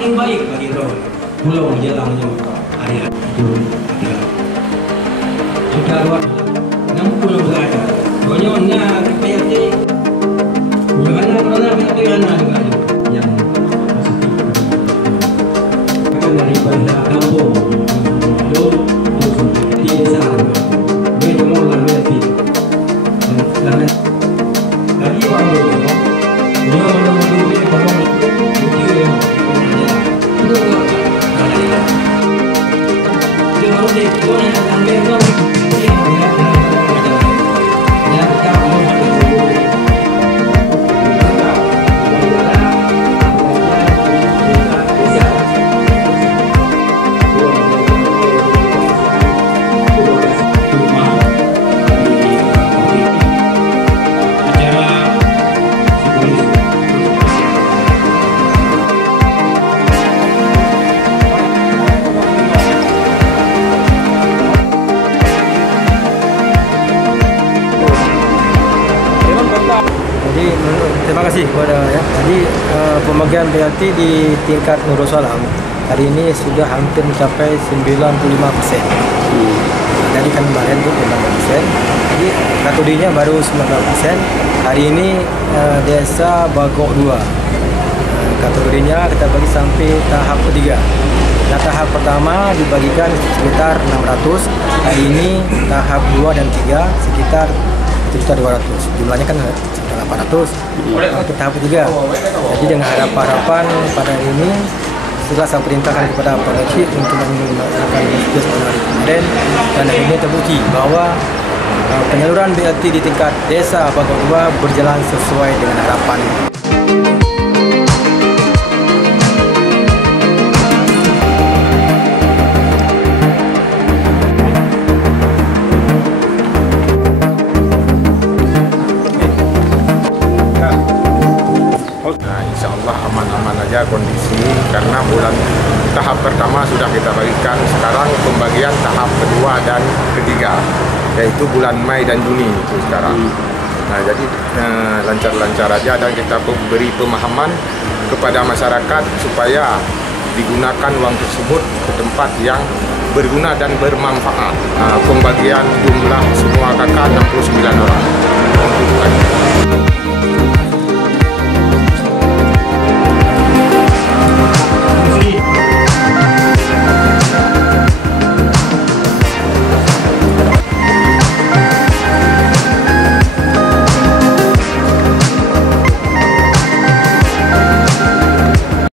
paling baik bagi pulau menjelang hari itu adalah sudah luar 60 derajat. Bonyolnya PRT, karena PRT juga yang positif. Akan daripada kampung di desa, dia cuma lambat fit, lambat. Lagi orang dia menunggu bangun dia itu dia harus dikontrol Terima kasih kepada ya. Jadi pembagian BLT di tingkat Nurosalam hari ini sudah hampir mencapai 95%. Jadi kan kemarin itu 95%. Jadi katodinya baru 19%. Hari ini desa Bagok 2. Kategorinya kita bagi sampai tahap ketiga. Nah, tahap pertama dibagikan sekitar 600. Hari ini tahap 2 dan 3 sekitar 1.200. Jumlahnya kan 800 untuk tahap ketiga. Jadi dengan harapan pada ini setelah saya perintahkan kepada Polisi untuk melakukan bisnis kemarin dan ini terbukti bahwa penyaluran BLT di tingkat desa Bagok 2 berjalan sesuai dengan harapan. Kondisi karena bulan tahap pertama sudah kita bagikan, sekarang pembagian tahap kedua dan ketiga yaitu bulan Mei dan Juni itu sekarang. Nah jadi lancar-lancar aja dan kita beri pemahaman kepada masyarakat supaya digunakan uang tersebut ke tempat yang berguna dan bermanfaat. Pembagian jumlah semua kakak 69 orang.